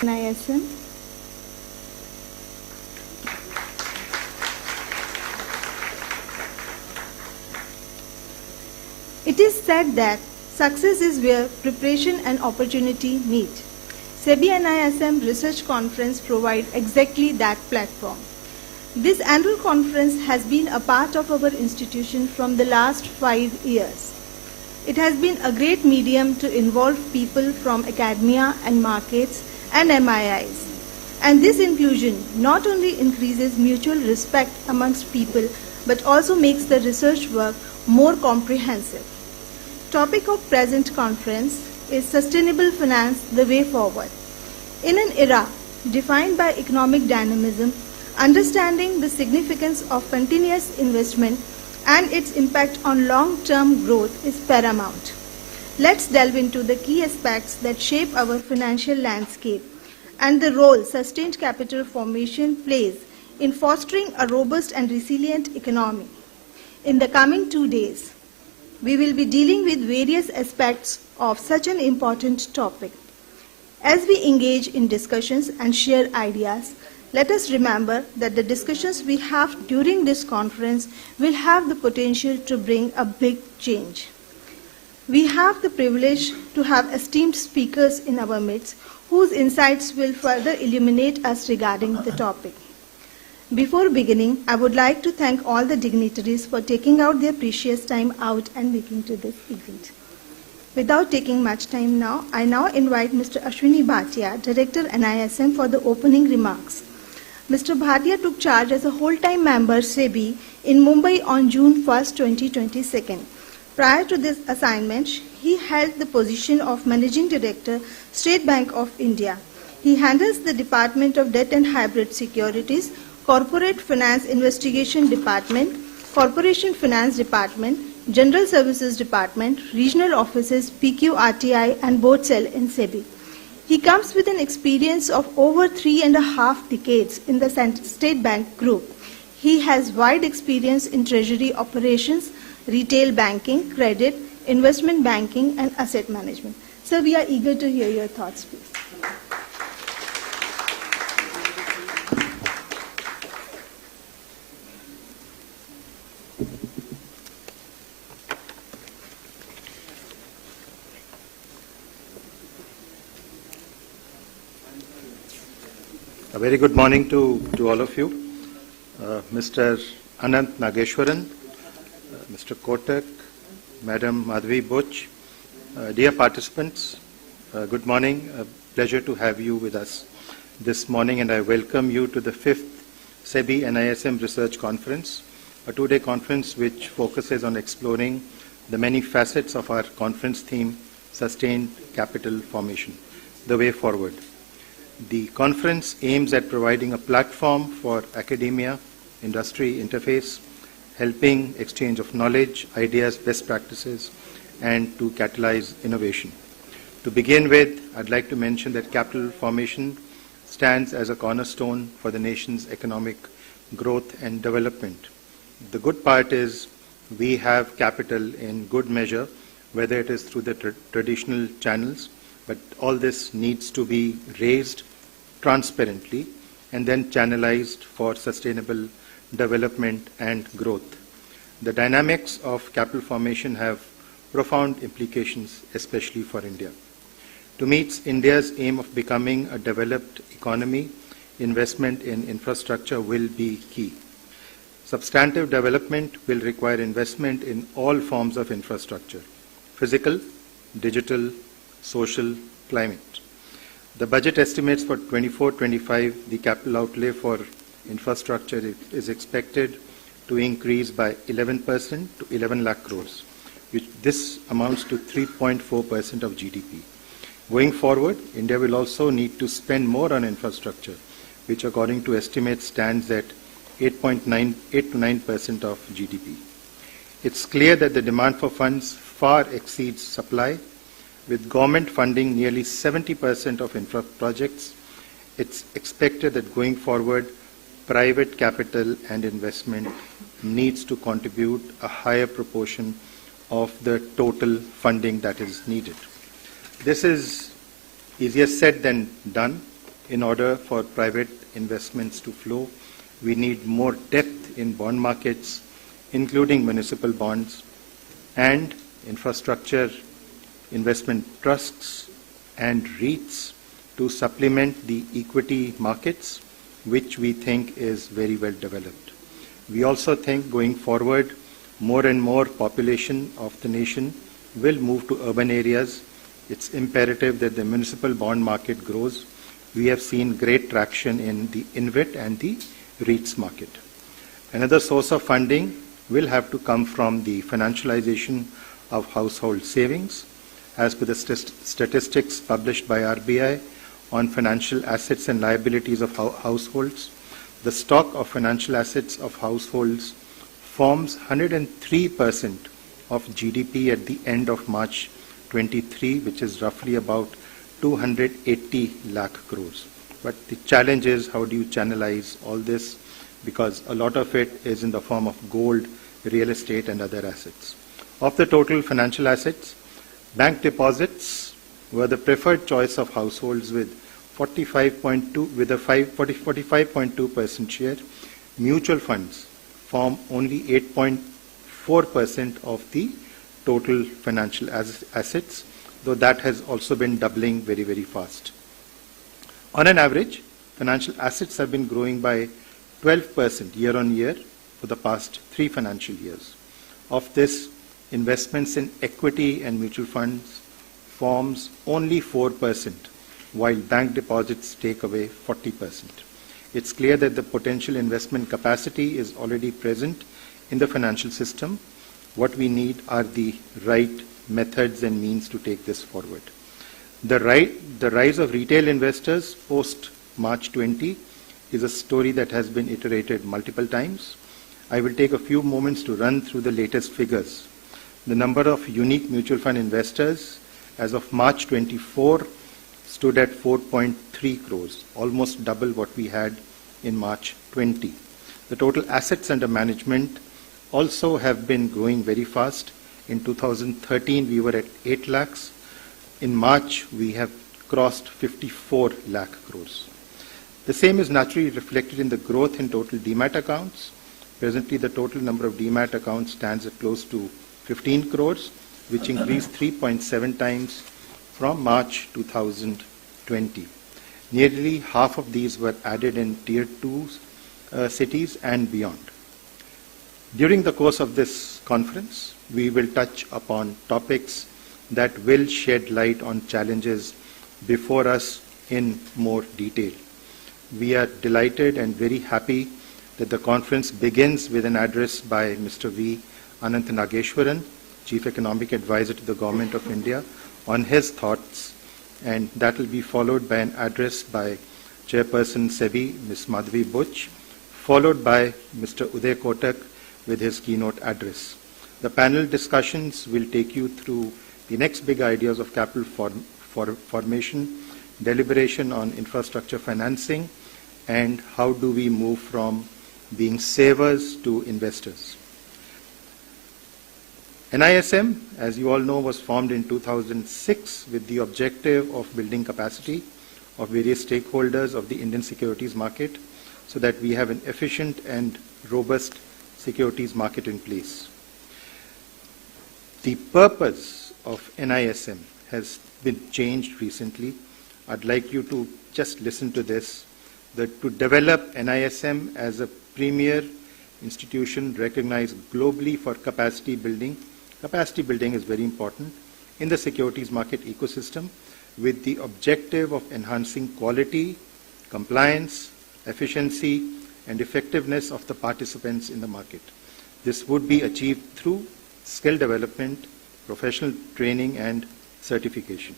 NISM. It is said that success is where preparation and opportunity meet. SEBI-NISM Research Conference provides exactly that platform. This annual conference has been a part of our institution from the last 5 years. It has been a great medium to involve people from academia and markets and MIIs. And this inclusion not only increases mutual respect amongst people, but also makes the research work more comprehensive. Topic of present conference is Sustainable Finance, the Way Forward. In an era defined by economic dynamism, understanding the significance of continuous investment and its impact on long-term growth is paramount. Let's delve into the key aspects that shape our financial landscape and the role sustained capital formation plays in fostering a robust and resilient economy. In the coming 2 days, we will be dealing with various aspects of such an important topic. As we engage in discussions and share ideas, let us remember that the discussions we have during this conference will have the potential to bring a big change. We have the privilege to have esteemed speakers in our midst whose insights will further illuminate us regarding the topic. Before beginning, I would like to thank all the dignitaries for taking out their precious time out and making to this event. Without taking much time now, I now invite Mr. Ashwini Bhatia, Director NISM, for the opening remarks. Mr. Bhatia took charge as a whole-time member SEBI in Mumbai on June 1, 2022. Prior to this assignment, he held the position of Managing Director, State Bank of India. He handles the Department of Debt and Hybrid Securities, Corporate Finance Investigation Department, Corporation Finance Department, General Services Department, Regional Offices, PQ, RTI, and Board Cell in SEBI. He comes with an experience of over 3.5 decades in the State Bank Group. He has wide experience in treasury operations, retail banking, credit, investment banking, and asset management. Sir, we are eager to hear your thoughts, please. A very good morning to all of you. Mr. Anantha Nageswaran, Mr. Kotak, Madam Madhabi Buch, dear participants, good morning. A pleasure to have you with us this morning, and I welcome you to the 5th SEBI-NISM Research Conference, a 2-day conference which focuses on exploring the many facets of our conference theme, Sustained Capital Formation, the Way Forward. The conference aims at providing a platform for academia, industry interface, helping exchange of knowledge, ideas, best practices, and to catalyze innovation. To begin with, I'd like to mention that capital formation stands as a cornerstone for the nation's economic growth and development. The good part is we have capital in good measure, whether it is through the traditional channels, but all this needs to be raised transparently and then channelized for sustainable development and growth. The dynamics of capital formation have profound implications, especially for India. To meet India's aim of becoming a developed economy, investment in infrastructure will be key. Substantive development will require investment in all forms of infrastructure: physical, digital, social, climate. The budget estimates for 24-25, the capital outlay for infrastructure is expected to increase by 11% to 11 lakh crores, which this amounts to 3.4% of GDP. Going forward, India will also need to spend more on infrastructure, which according to estimates stands at 8 to 9% of GDP. It's clear that the demand for funds far exceeds supply. With government funding nearly 70% of infra projects, it's expected that going forward, private capital and investment needs to contribute a higher proportion of the total funding that is needed. This is easier said than done, in order for private investments to flow, we need more depth in bond markets, including municipal bonds and infrastructure investment trusts and REITs to supplement the equity markets, which we think is very well developed. We also think going forward, more and more population of the nation will move to urban areas. It's imperative that the municipal bond market grows. We have seen great traction in the InvIT and the REITs market. Another source of funding will have to come from the financialization of household savings. As per the statistics published by RBI on financial assets and liabilities of households, the stock of financial assets of households forms 103% of GDP at the end of March 23, which is roughly about 280 lakh crores. But the challenge is, how do you channelize all this? Because a lot of it is in the form of gold, real estate, and other assets. Of the total financial assets, bank deposits were the preferred choice of households with 45.2% share. Mutual funds form only 8.4% of the total financial assets, though that has also been doubling very, very fast. On an average, financial assets have been growing by 12% year on year for the past 3 financial years. Of this, investments in equity and mutual funds forms only 4%, while bank deposits take away 40%. It's clear that the potential investment capacity is already present in the financial system. What we need are the right methods and means to take this forward. The rise of retail investors post-March 20 is a story that has been iterated multiple times. I will take a few moments to run through the latest figures. The number of unique mutual fund investors as of March 24 stood at 4.3 crores, almost double what we had in March 20. The total assets under management also have been growing very fast. In 2013, we were at 8 lakhs. In March, we have crossed 54 lakh crores. The same is naturally reflected in the growth in total demat accounts. Presently, the total number of demat accounts stands at close to 15 crores, which increased 3.7 times from March 2020. Nearly half of these were added in Tier 2 cities and beyond. During the course of this conference, we will touch upon topics that will shed light on challenges before us in more detail. We are delighted and very happy that the conference begins with an address by Mr. V. Anantha Nageswaran, Chief Economic Advisor to the Government of India, on his thoughts, and that will be followed by an address by Chairperson SEBI, Ms. Madhabi Buch, followed by Mr. Uday Kotak with his keynote address. The panel discussions will take you through the next big ideas of capital formation, deliberation on infrastructure financing, and how do we move from being savers to investors. NISM, as you all know, was formed in 2006 with the objective of building capacity of various stakeholders of the Indian securities market so that we have an efficient and robust securities market in place. The purpose of NISM has been changed recently. I'd like you to just listen to this, that to develop NISM as a premier institution recognized globally for capacity building. Capacity building is very important in the securities market ecosystem with the objective of enhancing quality, compliance, efficiency, and effectiveness of the participants in the market. This would be achieved through skill development, professional training, and certification.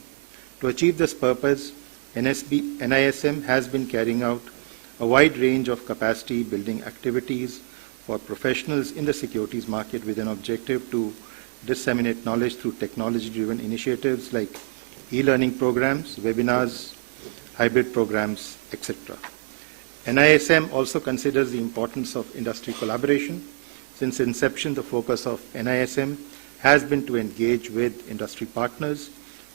To achieve this purpose, NISM has been carrying out a wide range of capacity building activities for professionals in the securities market with an objective to disseminate knowledge through technology-driven initiatives like e-learning programs, webinars, hybrid programs, etc. NISM also considers the importance of industry collaboration. Since inception, the focus of NISM has been to engage with industry partners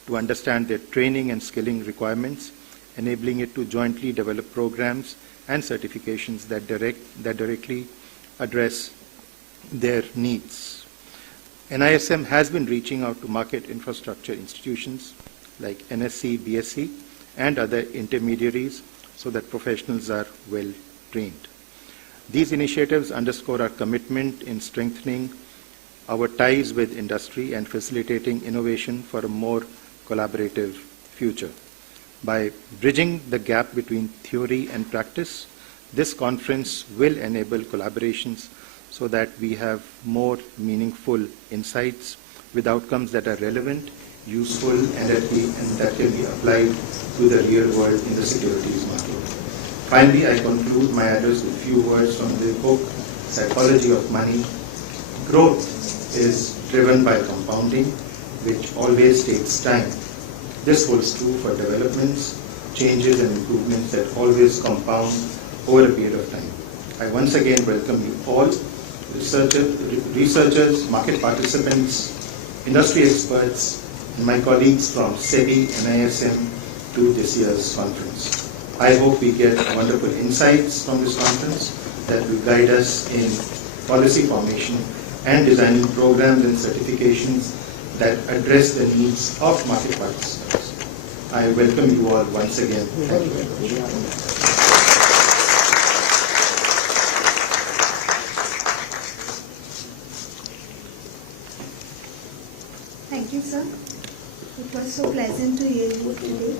to understand their training and skilling requirements enabling it to jointly develop programs and certifications that directly address their needs. NISM has been reaching out to market infrastructure institutions like NSC, BSc, and other intermediaries so that professionals are well trained. These initiatives underscore our commitment in strengthening our ties with industry and facilitating innovation for a more collaborative future. By bridging the gap between theory and practice, this conference will enable collaborations so that we have more meaningful insights with outcomes that are relevant, useful, and that can be applied to the real world in the securities market. Finally, I conclude my address with a few words from the book, Psychology of Money. Growth is driven by compounding, which always takes time. This holds true for developments, changes, and improvements that always compound over a period of time. I once again welcome you all, researchers, market participants, industry experts, and my colleagues from SEBI, NISM to this year's conference. I hope we get wonderful insights from this conference that will guide us in policy formation and designing programs and certifications that address the needs of market participants. I welcome you all once again. Thank you very much. Thank you, sir. It was so pleasant to hear you today.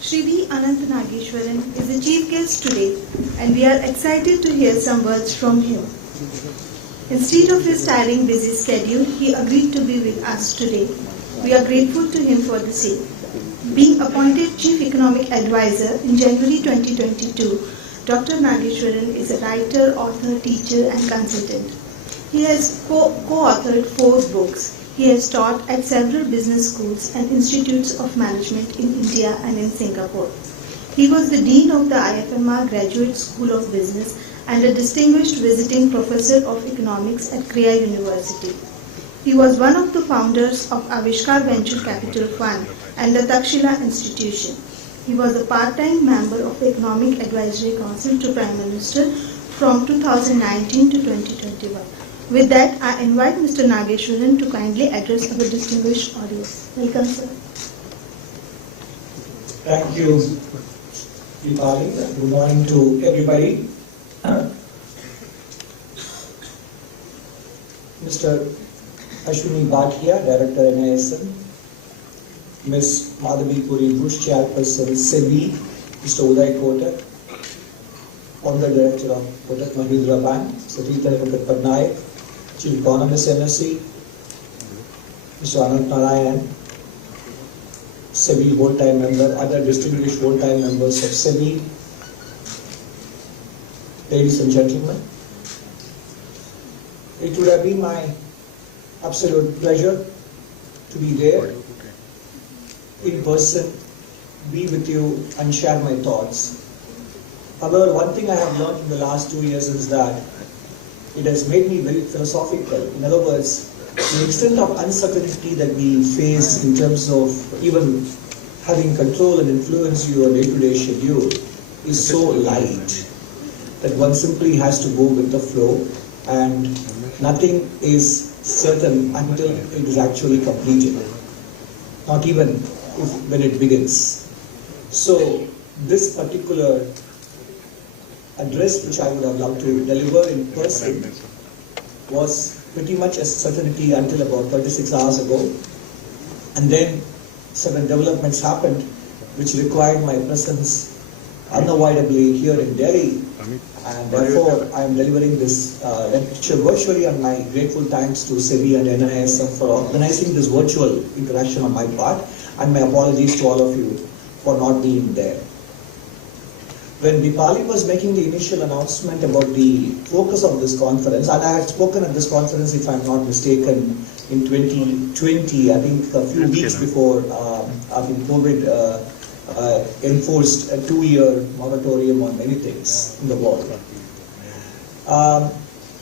Shri Anantha Nageswaran is the chief guest today, and we are excited to hear some words from him. Instead of his tiring busy schedule, he agreed to be with us today. We are grateful to him for the same. Being appointed Chief Economic Advisor in January 2022, Dr. Nageswaran is a writer, author, teacher, and consultant. He has co-authored 4 books. He has taught at several business schools and institutes of management in India and in Singapore. He was the Dean of the IFMR Graduate School of Business and a distinguished visiting professor of economics at Kriya University. He was one of the founders of Avishkar Venture Capital Fund and the Takshila Institution. He was a part-time member of the Economic Advisory Council to Prime Minister from 2019 to 2021. With that, I invite Mr. Nageswaran to kindly address our distinguished audience. Welcome, sir. Thank you, Deepali. Good morning to everybody. Mr. Ashwini Bhatia, Director NISM, Ms. Madhabi Puri Buch, Chairperson SEBI, Mr. Uday Kotak, Founder Director of Kotak Mahindra Bank, Secretary of Patnaik, Chief Economist MSc, Mr. Anantha Nageswaran, SEBI whole-time member, other distinguished whole-time members of SEBI, ladies and gentlemen, it would have been my absolute pleasure to be there in person, be with you and share my thoughts. However, one thing I have learned in the last 2 years is that it has made me very philosophical. In other words, the extent of uncertainty that we face in terms of even having control and influence your day-to-day schedule is so light that one simply has to go with the flow, and nothing is certain until it is actually completed, not even when it begins. So this particular address, which I would have loved to deliver in person, was pretty much a certainty until about 36 hours ago. And then certain developments happened which required my presence unavoidably here in Delhi. And therefore, I am delivering this lecture virtually, and my grateful thanks to SEBI and NISM for organizing this virtual interaction on my part, and my apologies to all of you for not being there. When Deepali was making the initial announcement about the focus of this conference, and I had spoken at this conference, if I'm not mistaken, in 2020, I think a few weeks before COVID enforced a 2-year moratorium on many things in the world.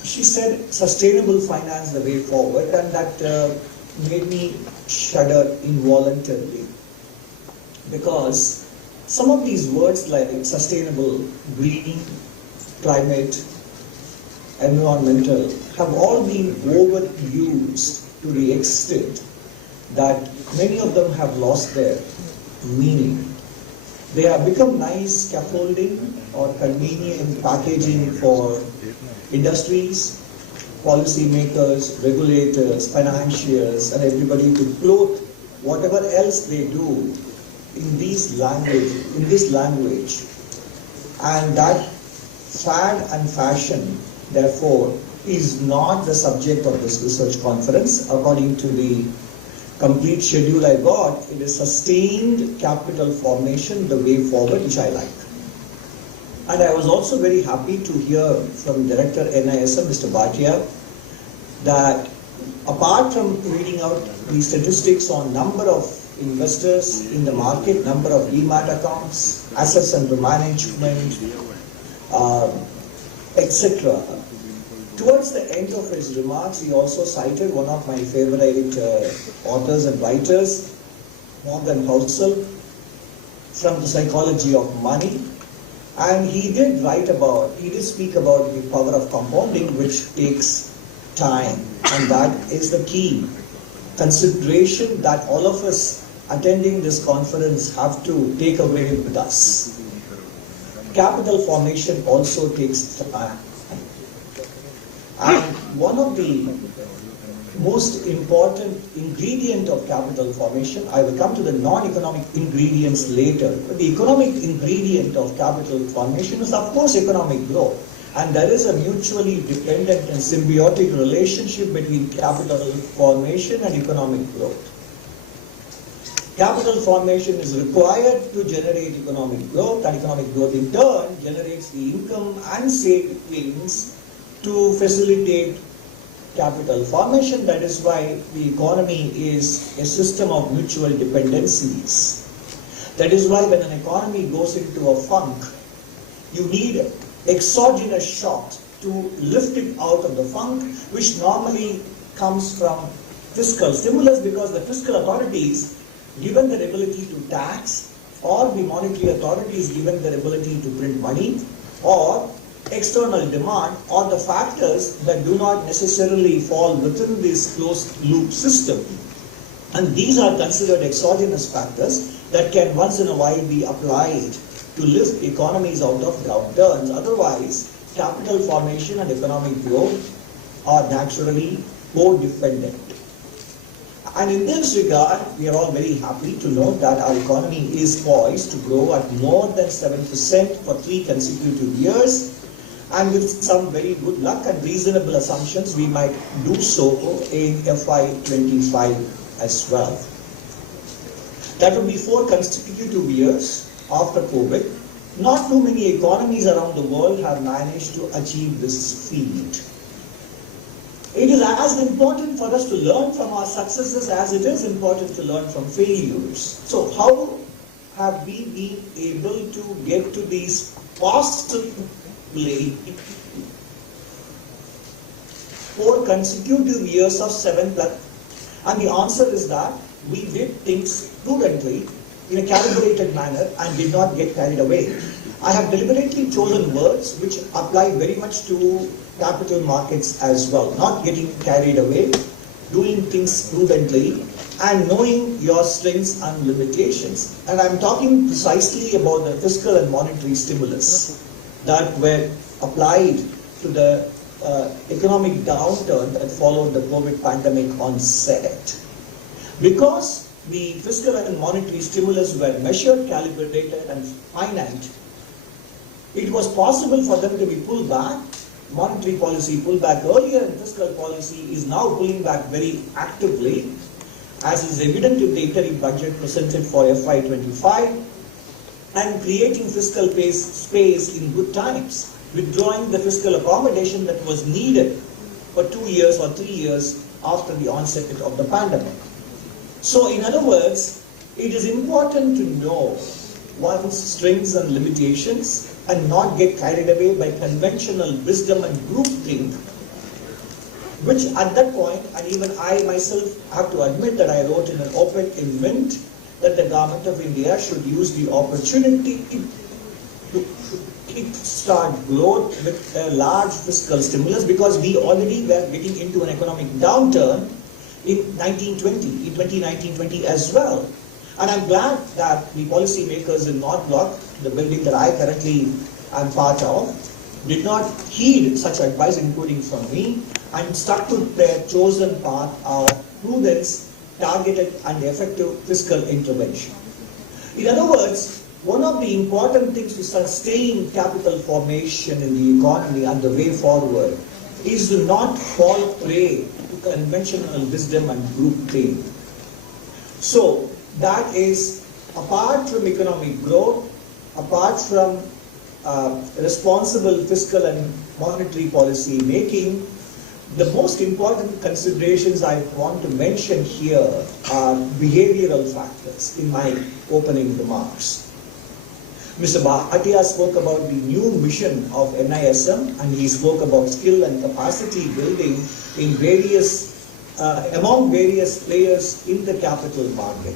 She said sustainable finance the way forward, and that made me shudder involuntarily. because some of these words like sustainable, green, climate, environmental have all been overused to the extent that many of them have lost their meaning. They have become nice scaffolding or convenient packaging for industries, policymakers, regulators, financiers, and everybody to clothe whatever else they do in this language. And that fad and fashion, therefore, is not the subject of this research conference. According to the complete schedule I got, it is sustained capital formation, the way forward, which I like. And I was also very happy to hear from Director NISM, Mr. Bhatia, that apart from reading out the statistics on number of investors in the market, number of demat accounts, assets under management, etc. Towards the end of his remarks, he also cited one of my favorite authors and writers, Morgan Housel, from The Psychology of Money. And he did speak about the power of compounding, which takes time. And that is the key consideration that all of us attending this conference have to take away with us. Capital formation also takes time. And one of the most important ingredient of capital formation, I will come to the non-economic ingredients later, but the economic ingredient of capital formation is of course economic growth. And there is a mutually dependent and symbiotic relationship between capital formation and economic growth. Capital formation is required to generate economic growth, and economic growth in turn generates the income and savings to facilitate capital formation. That is why the economy is a system of mutual dependencies. That is why when an economy goes into a funk, you need exogenous shocks to lift it out of the funk, which normally comes from fiscal stimulus, because the fiscal authorities, given their ability to tax, or the monetary authorities given their ability to print money, or external demand, or the factors that do not necessarily fall within this closed loop system. And these are considered exogenous factors that can once in a while be applied to lift economies out of downturns. Otherwise, capital formation and economic growth are naturally co-dependent. And in this regard, we are all very happy to note that our economy is poised to grow at more than 7% for 3 consecutive years. And with some very good luck and reasonable assumptions, we might do so in FY25 as well. That would be 4 consecutive years after COVID. Not too many economies around the world have managed to achieve this feat. It is as important for us to learn from our successes as it is important to learn from failures. So how have we been able to get to these possibly 4 consecutive years of 7+? And the answer is that we did things prudently, in a calibrated manner, and did not get carried away. I have deliberately chosen words which apply very much to capital markets as well. Not getting carried away, doing things prudently, and knowing your strengths and limitations. And I'm talking precisely about the fiscal and monetary stimulus that were applied to the economic downturn that followed the COVID pandemic onset. Because the fiscal and monetary stimulus were measured, calibrated, and finite, it was possible for them to be pulled back. Monetary policy pulled back earlier, and fiscal policy is now pulling back very actively, as is evident in the interim budget presented for FY25, and creating fiscal space in good times, withdrawing the fiscal accommodation that was needed for 2 years or 3 years after the onset of the pandemic. So in other words, it is important to know one's strengths and limitations and not get carried away by conventional wisdom and groupthink, which at that point, and even I myself have to admit that I wrote in an op-ed in Mint that the Government of India should use the opportunity to kickstart growth with a large fiscal stimulus, because we already were getting into an economic downturn in 2019-20 as well. And I'm glad that the policymakers in North Block, the building that I currently am part of, did not heed such advice, including from me, and stuck to their chosen path of prudence, targeted and effective fiscal intervention. In other words, one of the important things to sustain capital formation in the economy and the way forward is to not fall prey to conventional wisdom and group think. So that is, apart from economic growth, apart from responsible fiscal and monetary policy making, the most important considerations I want to mention here are behavioral factors in my opening remarks. Mr. Bhatia spoke about the new mission of NISM, and he spoke about skill and capacity building in among various players in the capital market.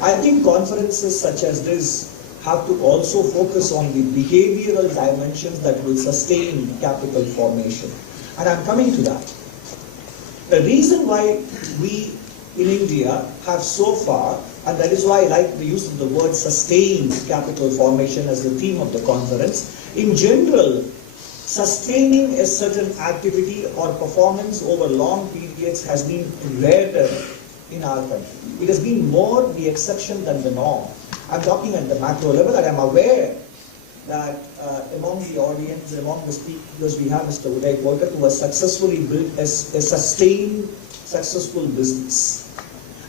I think conferences such as this have to also focus on the behavioral dimensions that will sustain capital formation. And I'm coming to that. The reason why we in India have so far, and that is why I like the use of the word sustained capital formation as the theme of the conference, in general, sustaining a certain activity or performance over long periods has been rarer in our country. It has been more the exception than the norm. I'm talking at the macro level, and I'm aware that among the audience, among the speakers, we have Mr. Uday Kotak, who has successfully built a sustained, successful business.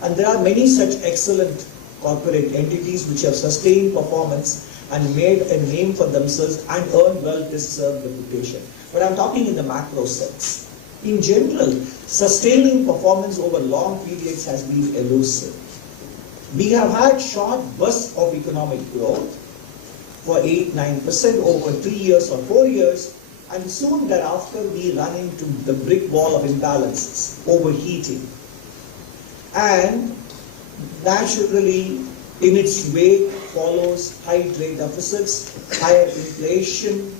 And there are many such excellent corporate entities which have sustained performance and made a name for themselves and earned well-deserved reputation. But I'm talking in the macro sense. In general, sustaining performance over long periods has been elusive. We have had short bursts of economic growth for 8-9% over 3 years or 4 years, and soon thereafter we run into the brick wall of imbalances, overheating. And naturally, in its wake follows high trade deficits, higher inflation,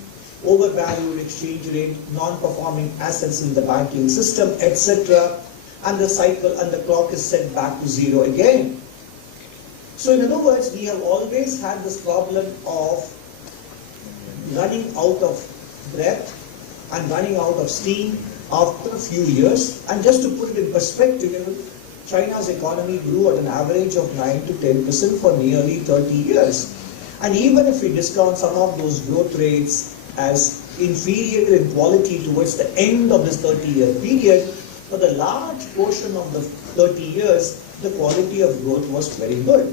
overvalued exchange rate, non-performing assets in the banking system, etc. And the cycle and the clock is set back to zero again. So in other words, we have always had this problem of running out of breath and running out of steam after a few years. And just to put it in perspective, China's economy grew at an average of 9 to 10% for nearly 30 years. And even if we discount some of those growth rates as inferior in quality towards the end of this 30-year period, for the large portion of the 30 years, the quality of growth was very good.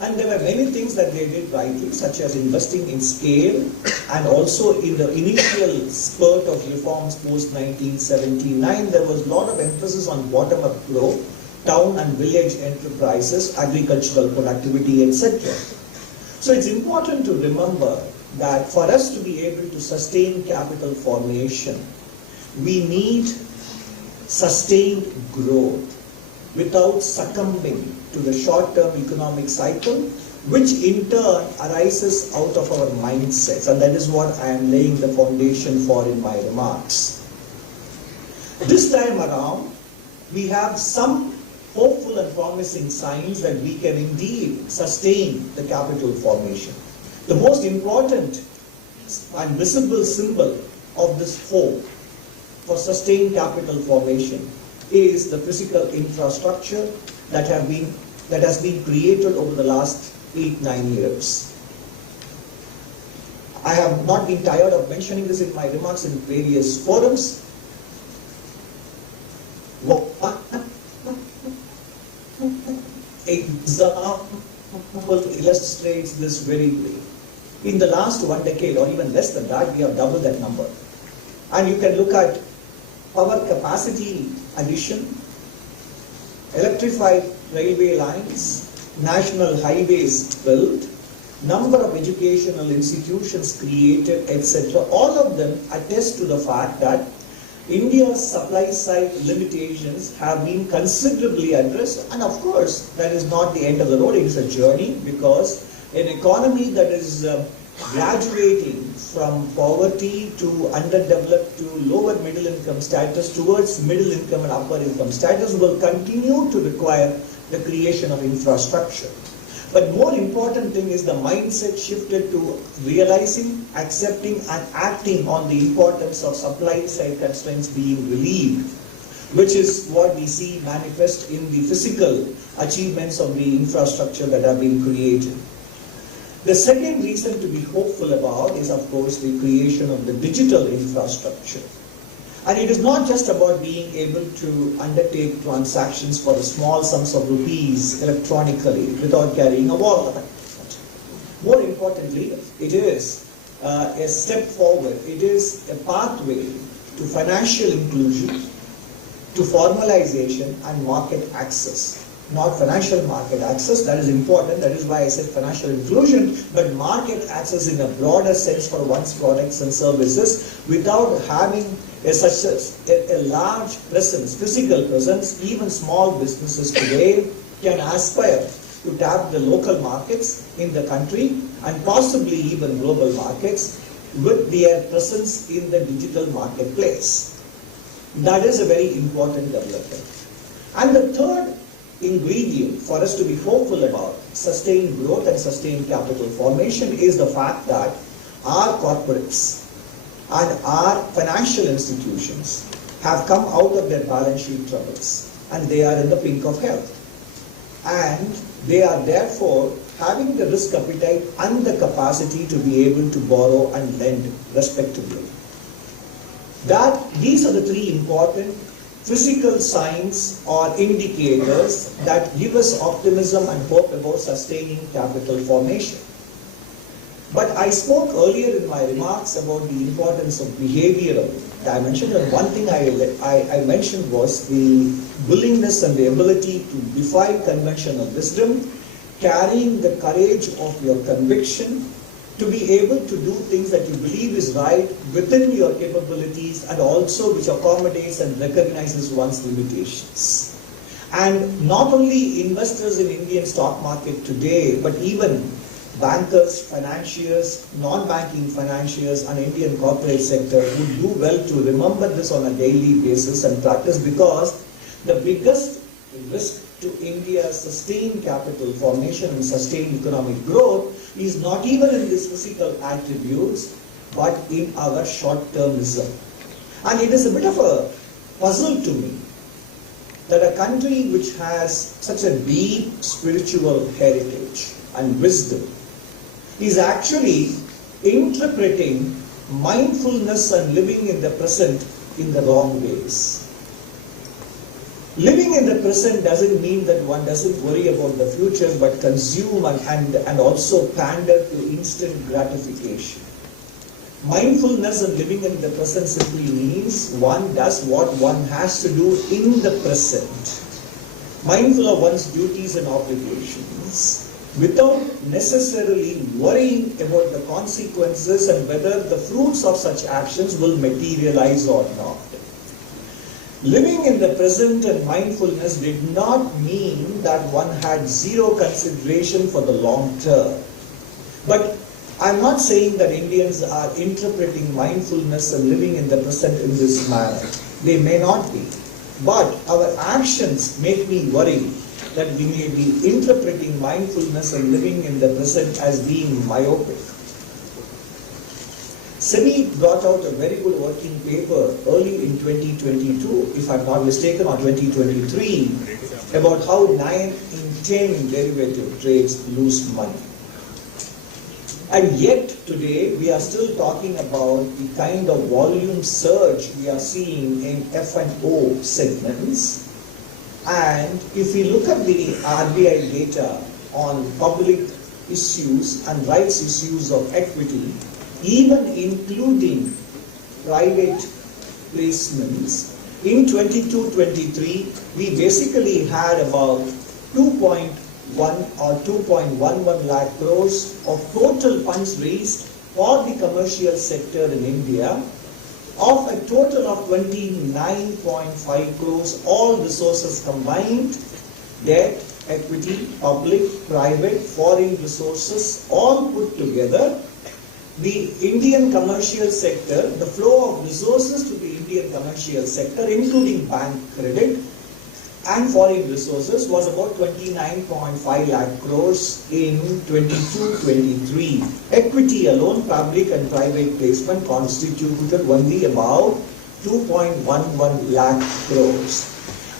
And there were many things that they did rightly, such as investing in scale, and also in the initial spurt of reforms post-1979, there was a lot of emphasis on bottom-up growth, town and village enterprises, agricultural productivity, etc. So it's important to remember that for us to be able to sustain capital formation, we need sustained growth without succumbing to the short-term economic cycle, which in turn arises out of our mindsets. And that is what I am laying the foundation for in my remarks. This time around, we have some hopeful and promising signs that we can indeed sustain the capital formation. The most important and visible symbol of this hope for sustained capital formation is the physical infrastructure that has been created over the last 8-9 years. I have not been tired of mentioning this in my remarks in various forums. Example illustrates this very way. In the last 1 decade, or even less than that, we have doubled that number. And you can look at power capacity addition, electrified railway lines, national highways built, number of educational institutions created, etc. All of them attest to the fact that India's supply side limitations have been considerably addressed, and of course that is not the end of the road, it is a journey, because an economy that is graduating from poverty to underdeveloped to lower middle income status towards middle income and upper income status will continue to require the creation of infrastructure. But more important thing is the mindset shifted to realizing, accepting and acting on the importance of supply side constraints being relieved, which is what we see manifest in the physical achievements of the infrastructure that have been created. The second reason to be hopeful about is, of course, the creation of the digital infrastructure. And it is not just about being able to undertake transactions for small sums of rupees electronically without carrying a wallet. More importantly, it is a step forward. It is a pathway to financial inclusion, to formalization and market access. Not financial market access, that is important, that is why I said financial inclusion, but market access in a broader sense for one's products and services without having a large presence, physical presence. Even small businesses today can aspire to tap the local markets in the country and possibly even global markets with their presence in the digital marketplace. That is a very important development. And the third ingredient for us to be hopeful about sustained growth and sustained capital formation is the fact that our corporates and our financial institutions have come out of their balance sheet troubles and they are in the pink of health. And they are therefore having the risk appetite and the capacity to be able to borrow and lend respectively. These are the three important physical signs or indicators that give us optimism and hope about sustaining capital formation. But I spoke earlier in my remarks about the importance of behavioral dimension, and one thing I mentioned was the willingness and the ability to defy conventional wisdom, carrying the courage of your conviction, to be able to do things that you believe is right within your capabilities and also which accommodates and recognizes one's limitations. And not only investors in Indian stock market today, but even bankers, financiers, non-banking financiers and Indian corporate sector would do well to remember this on a daily basis and practice, because the biggest risk to India's sustained capital formation and sustained economic growth is not even in these physical attributes, but in our short-termism. And it is a bit of a puzzle to me that a country which has such a deep spiritual heritage and wisdom is actually interpreting mindfulness and living in the present in the wrong ways. Living in the present doesn't mean that one doesn't worry about the future, but consume and also pander to instant gratification. Mindfulness and living in the present simply means one does what one has to do in the present, mindful of one's duties and obligations, without necessarily worrying about the consequences and whether the fruits of such actions will materialize or not. Living in the present and mindfulness did not mean that one had zero consideration for the long term. But I'm not saying that Indians are interpreting mindfulness and living in the present in this manner. They may not be. But our actions make me worry that we may be interpreting mindfulness and living in the present as being myopic. SEBI brought out a very good working paper early in 2022, if I'm not mistaken, or 2023, about how 9 in 10 derivative trades lose money. And yet today we are still talking about the kind of volume surge we are seeing in F&O segments. And if we look at the RBI data on public issues and rights issues of equity, even including private placements, in 22-23, we basically had about 2.1 or 2.11 lakh crores of total funds raised for the commercial sector in India, of a total of 29.5 crores, all resources combined, debt, equity, public, private, foreign resources, all put together, the Indian commercial sector, the flow of resources to the Indian commercial sector, including bank credit and foreign resources, was about 29.5 lakh crores in 22-23. Equity alone, public and private placement, constituted only about 2.11 lakh crores.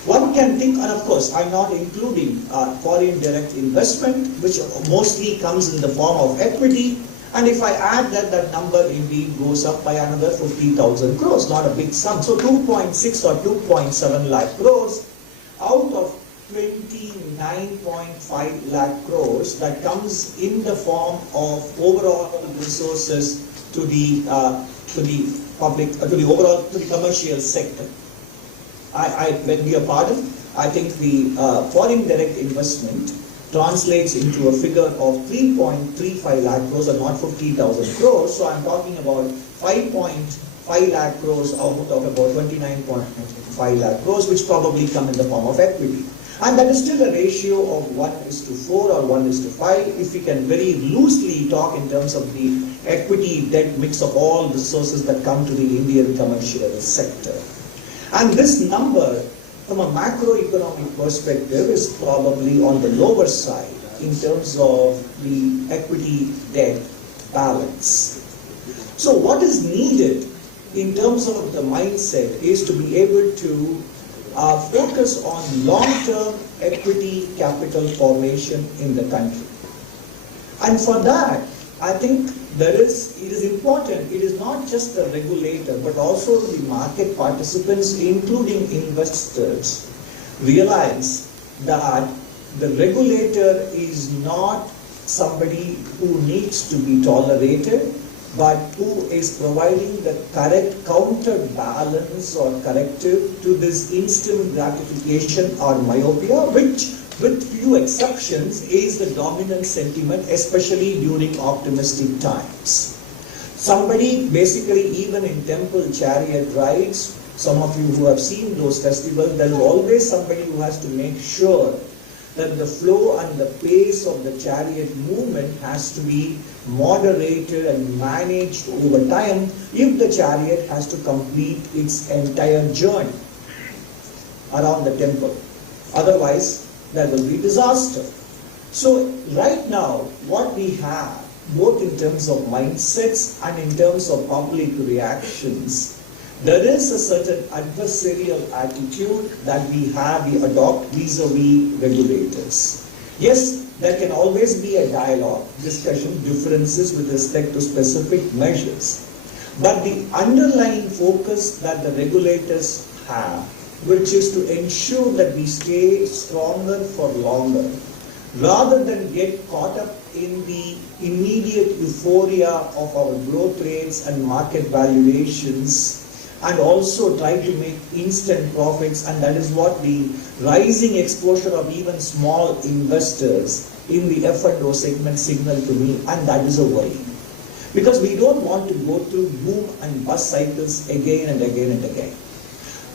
One can think, and of course, I'm not including foreign direct investment, which mostly comes in the form of equity. And if I add that, that number indeed goes up by another 50,000 crores, not a big sum. So 2.6 or 2.7 lakh crores out of 29.5 lakh crores that comes in the form of overall resources to the public, to the commercial sector. I beg your pardon. I think the foreign direct investment translates into a figure of 3.35 lakh crores and not 50,000 crores. So I'm talking about 5.5 lakh crores out of about 29.5 lakh crores, which probably come in the form of equity. And that is still a ratio of 1:4 or 1:5, if we can very loosely talk in terms of the equity debt mix of all resources that come to the Indian commercial sector. And this number, from a macroeconomic perspective, is probably on the lower side in terms of the equity debt balance. So what is needed in terms of the mindset is to be able to focus on long-term equity capital formation in the country. And for that, I think it is important, it is not just the regulator, but also the market participants, including investors, realize that the regulator is not somebody who needs to be tolerated, but who is providing the correct counterbalance or corrective to this instant gratification or myopia, which, with few exceptions, is the dominant sentiment, especially during optimistic times. Somebody, basically, even in temple chariot rides, some of you who have seen those festivals, there is always somebody who has to make sure that the flow and the pace of the chariot movement has to be moderated and managed over time if the chariot has to complete its entire journey around the temple. Otherwise, there will be disaster. So right now, what we have, both in terms of mindsets and in terms of public reactions, there is a certain adversarial attitude that we adopt vis-a-vis regulators. Yes, there can always be a dialogue, discussion, differences with respect to specific measures. But the underlying focus that the regulators have, which is to ensure that we stay stronger for longer, rather than get caught up in the immediate euphoria of our growth rates and market valuations, and also try to make instant profits, and that is what the rising exposure of even small investors in the F&O segment signal to me, and that is a worry. Because we don't want to go through boom and bust cycles again and again and again.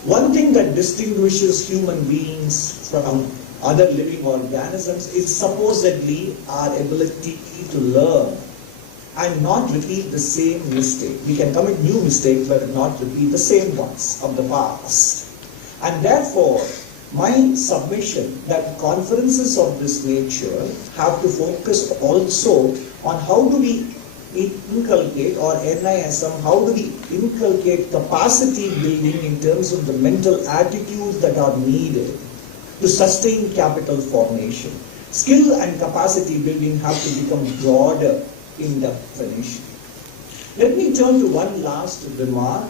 One thing that distinguishes human beings from other living organisms is supposedly our ability to learn and not repeat the same mistake. We can commit new mistakes but not repeat the same ones of the past. And therefore, my submission that conferences of this nature have to focus also on how do we inculcate, or NISM, how do we inculcate capacity building in terms of the mental attitudes that are needed to sustain capital formation. Skill and capacity building have to become broader in definition. Let me turn to one last remark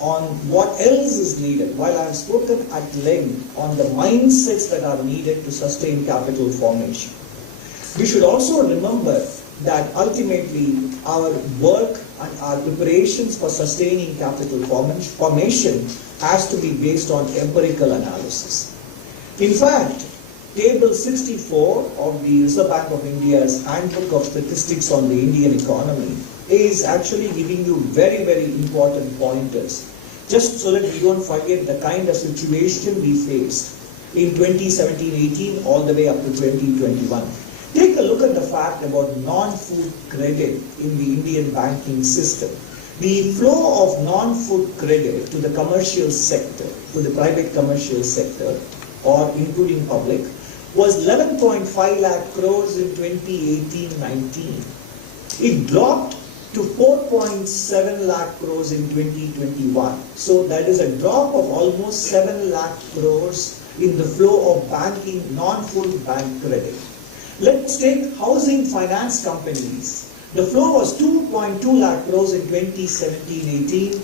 on what else is needed. While I have spoken at length on the mindsets that are needed to sustain capital formation, we should also remember that ultimately our work and our preparations for sustaining capital formation has to be based on empirical analysis. In fact, Table 64 of the Reserve Bank of India's Handbook of Statistics on the Indian Economy is actually giving you very, very important pointers, just so that we don't forget the kind of situation we faced in 2017-18 all the way up to 2021. Take a look at the fact about non-food credit in the Indian banking system. The flow of non-food credit to the commercial sector, to the private commercial sector, or including public, was 11.5 lakh crores in 2018-19. It dropped to 4.7 lakh crores in 2021. So that is a drop of almost 7 lakh crores in the flow of banking, non-food bank credit. Let's take housing finance companies. The flow was 2.2 lakh crores in 2017-18,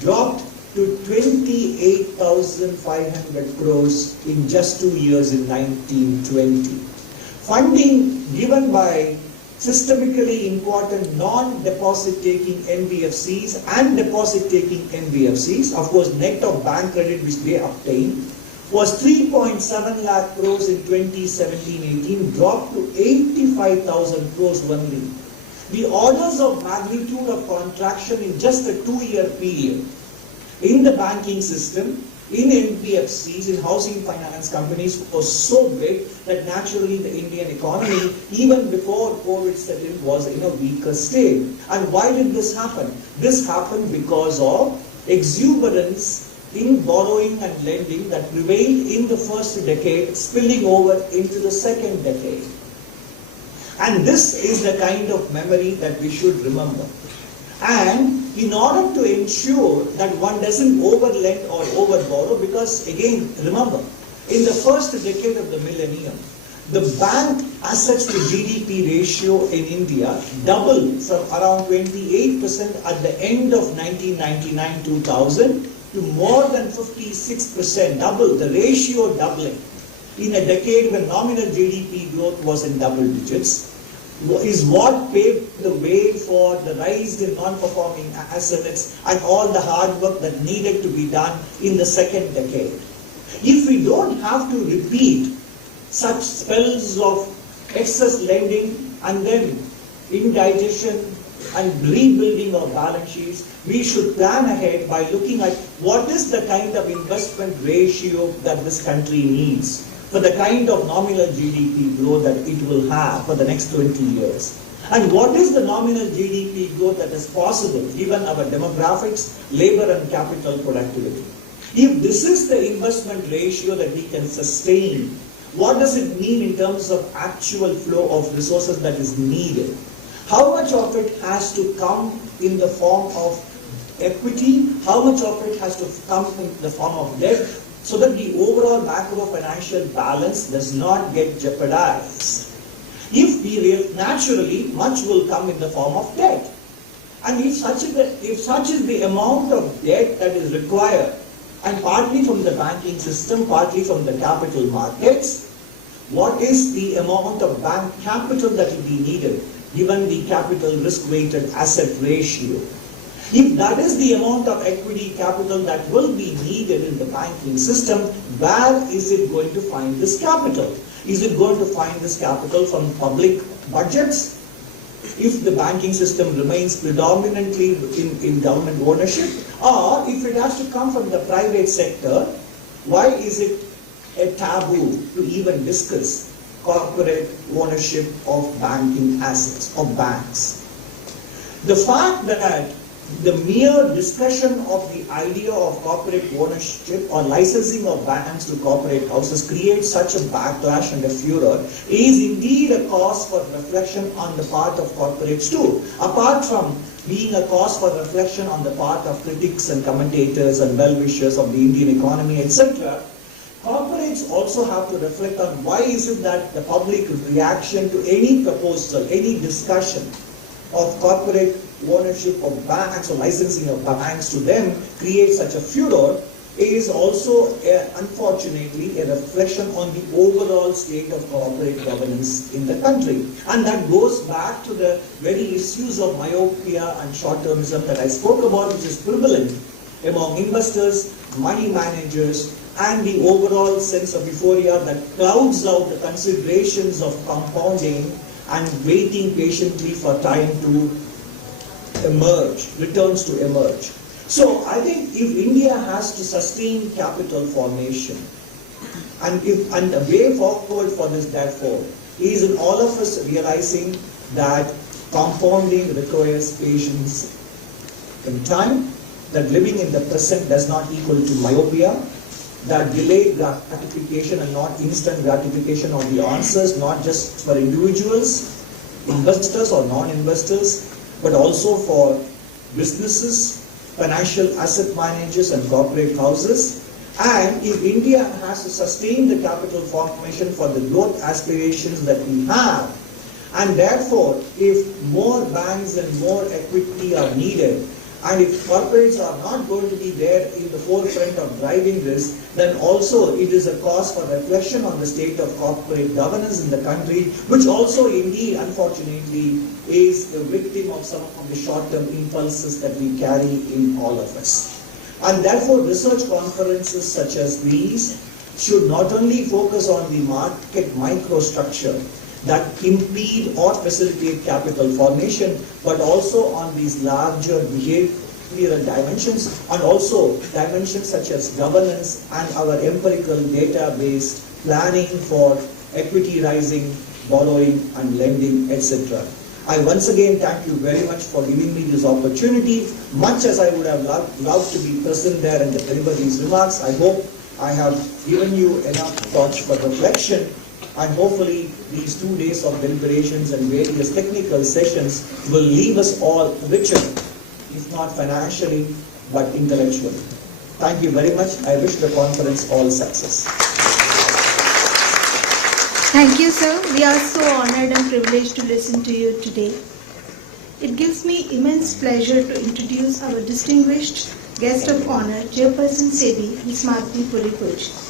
dropped to 28,500 crores in just 2 years in 19-20. Funding given by systemically important non-deposit taking NBFCs and deposit taking NBFCs, of course net of bank credit which they obtained, was 3.7 lakh crores in 2017-18, dropped to 85,000 crores only. The orders of magnitude of contraction in just a 2-year period in the banking system, in NBFCs, in housing finance companies was so big that naturally the Indian economy, even before COVID set in, was in a weaker state. And why did this happen? This happened because of exuberance in borrowing and lending that prevailed in the first decade, spilling over into the second decade. And this is the kind of memory that we should remember. And in order to ensure that one doesn't overlend or overborrow, because again, remember, in the first decade of the millennium, the bank assets to GDP ratio in India doubled from around 28% at the end of 1999-2000 to more than 56%, double, the ratio doubling in a decade when nominal GDP growth was in double digits, is what paved the way for the rise in non-performing assets and all the hard work that needed to be done in the second decade. If we don't have to repeat such spells of excess lending and then indigestion and rebuilding of balance sheets, we should plan ahead by looking at what is the kind of investment ratio that this country needs for the kind of nominal GDP growth that it will have for the next 20 years. And what is the nominal GDP growth that is possible given our demographics, labor and capital productivity? If this is the investment ratio that we can sustain, what does it mean in terms of actual flow of resources that is needed? How much of it has to come in the form of equity? How much of it has to come in the form of debt? So that the overall macro-financial balance does not get jeopardized. If we naturally, much will come in the form of debt. And if such is the amount of debt that is required, and partly from the banking system, partly from the capital markets, what is the amount of bank capital that will be needed, given the capital risk-weighted asset ratio? If that is the amount of equity capital that will be needed in the banking system, where is it going to find this capital? Is it going to find this capital from public budgets? If the banking system remains predominantly in government ownership, or if it has to come from the private sector, why is it a taboo to even discuss corporate ownership of banking assets, of banks? The fact that the mere discussion of the idea of corporate ownership or licensing of banks to corporate houses creates such a backlash and a furor is indeed a cause for reflection on the part of corporates too. Apart from being a cause for reflection on the part of critics and commentators and well-wishers of the Indian economy, etc., corporates also have to reflect on why is it that the public reaction to any proposal, any discussion of corporate ownership of banks or licensing of banks to them creates such a furor is also, unfortunately, a reflection on the overall state of corporate governance in the country. And that goes back to the very issues of myopia and short-termism that I spoke about, which is prevalent among investors, money managers, and the overall sense of euphoria that clouds out the considerations of compounding and waiting patiently for time to emerge, returns to emerge. So I think if India has to sustain capital formation, and the way forward for this, therefore, is in all of us realizing that compounding requires patience in time, that living in the present does not equal to myopia, that delayed gratification and not instant gratification of the answers, not just for individuals, investors or non-investors, but also for businesses, financial asset managers and corporate houses. And if India has to sustain the capital formation for the growth aspirations that we have, and therefore if more banks and more equity are needed, and if corporates are not going to be there in the forefront of driving this, then also it is a cause for reflection on the state of corporate governance in the country, which also indeed, unfortunately, is the victim of some of the short-term impulses that we carry in all of us. And therefore, research conferences such as these should not only focus on the market microstructure that impede or facilitate capital formation, but also on these larger behavioral dimensions, and also dimensions such as governance and our empirical data-based planning for equity rising, borrowing and lending, etc. I once again thank you very much for giving me this opportunity. Much as I would have loved to be present there and deliver these remarks, I hope I have given you enough thoughts for reflection. And hopefully these 2 days of deliberations and various technical sessions will leave us all richer, if not financially, but intellectually. Thank you very much. I wish the conference all success. Thank you, sir. We are so honored and privileged to listen to you today. It gives me immense pleasure to introduce our distinguished guest of honor, Chairperson SEBI, Ms. Madhabi Puri Buch.